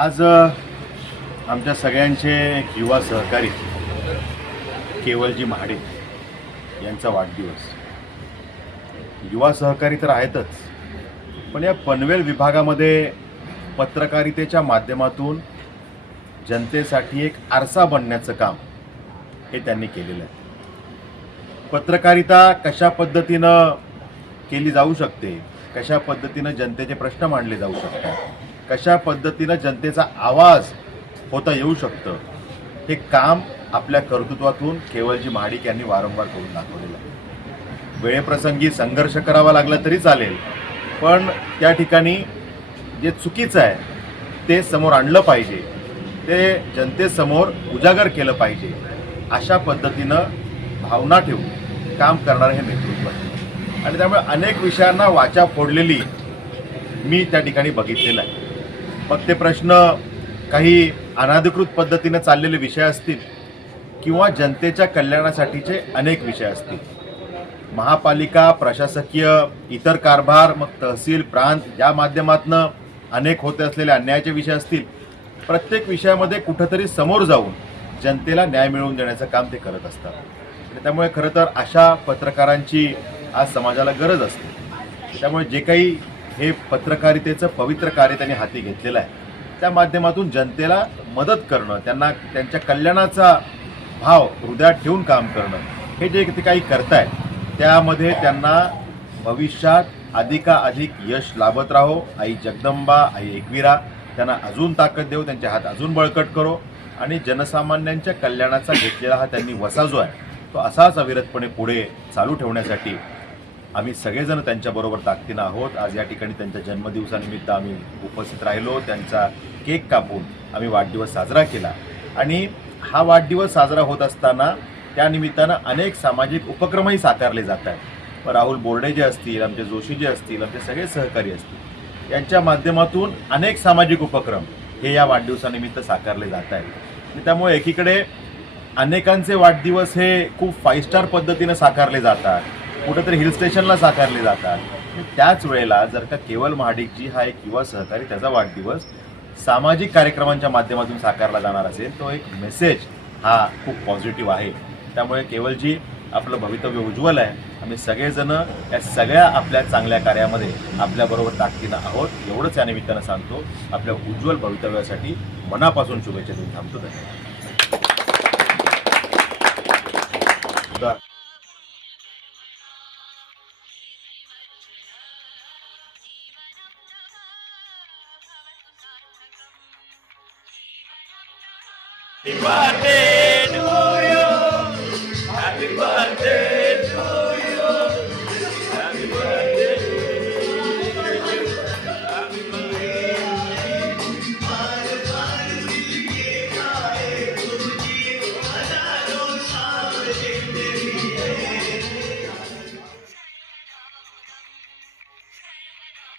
आज आमच्या सगळ्यांचे एक युवा सहकारी केवलजी महाडिक यांचा वाढदिवस. युवा सहकारी तर आहेतच, पण या पनवेल विभागामध्ये पत्रकारितेच्या माध्यमातून जनतेसाठी एक आरसा बनण्याचं काम हे त्यांनी केलेलं आहे. पत्रकारिता कशा पद्धतीनं केली जाऊ शकते, कशा पद्धतीनं जनतेचे प्रश्न मांडले जाऊ शकतात, कशा पद्धतीनं जनतेचा आवाज होता येऊ शकतं, हे काम आपल्या कर्तृत्वातून केवलजी महाडिक यांनी वारंवार करून दाखवलेलं आहे. वेळेप्रसंगी संघर्ष करावा लागला तरी चालेल, पण त्या ठिकाणी जे चुकीचं आहे ते समोर आणलं पाहिजे, ते जनतेसमोर उजागर केलं पाहिजे, अशा पद्धतीनं भावना ठेवून काम करणारं हे नेतृत्व आहे. आणि त्यामुळे अनेक विषयांना वाचा फोडलेली मी त्या ठिकाणी बघितलेलं आहे. मग ते प्रश्न काही अनधिकृत पद्धतीने चाललेले विषय असतील किंवा जनतेच्या कल्याणासाठीचे अनेक विषय असतील. महापालिका, प्रशासकीय, इतर कारभार, मग तहसील, प्रांत या माध्यमातून अनेक होते असलेले अन्यायाचे विषय असतील. प्रत्येक विषयामध्ये कुठंतरी समोर जाऊन जनतेला न्याय मिळवून देण्याचं काम ते करत असतात. आणि त्यामुळे खरं तर अशा पत्रकारांची आज समाजाला गरज असते. त्यामुळे जे काही हे पत्रकारितेचं पवित्र कार्य त्यांनी हाती घेतलेलं आहे, त्या माध्यमातून जनतेला मदत करणं, त्यांना त्यांच्या कल्याणाचा भाव हृदयात ठेवून काम करणं, हे जे ते काही करतायत त्यामध्ये त्यांना भविष्यात अधिकाधिक यश लाभत राहो. आई जगदंबा, आई एकविरा त्यांना अजून ताकद देऊ, त्यांचे हात अजून बळकट करो आणि जनसामान्यांच्या कल्याणाचा घेतलेला हा त्यांनी वसा जो आहे तो असाच अविरतपणे पुढे चालू ठेवण्यासाठी आम्ही सगळेजण त्यांच्याबरोबर ताकदीनं आहोत. आज या ठिकाणी त्यांच्या जन्मदिवसानिमित्त आम्ही उपस्थित राहिलो, त्यांचा केक कापून आम्ही वाढदिवस साजरा केला. आणि हा वाढदिवस साजरा होत असताना त्यानिमित्तानं अनेक सामाजिक उपक्रमही साकारले जात आहेत. राहुल बोर्डे जे असतील, आमचे जोशी जे असतील, आमचे सगळे सहकारी असतील, यांच्या माध्यमातून अनेक सामाजिक उपक्रम हे या वाढदिवसानिमित्त साकारले जात आहेत. आणि त्यामुळे एकीकडे अनेकांचे वाढदिवस हे खूप 5 स्टार पद्धतीनं साकारले जातात, कुठेतरी हिल स्टेशनला साकारले जातात. त्याच वेळेला जर का केवल महाडिकजी हा एक युवा सहकारी, त्याचा वाढदिवस सामाजिक कार्यक्रमांच्या माध्यमातून साकारला जाणार असेल, तो एक मेसेज हा खूप पॉझिटिव्ह आहे. त्यामुळे केवलजी आपलं भवितव्य उज्ज्वल आहे. आम्ही सगळेजण या सगळ्या आपल्या चांगल्या कार्यामध्ये आपल्याबरोबर ताकदीनं आहोत, एवढंच या निमित्तानं सांगतो. आपल्या उज्ज्वल भवितव्यासाठी मनापासून शुभेच्छा देऊन थांबतो. धन्यवाद. Happy birthday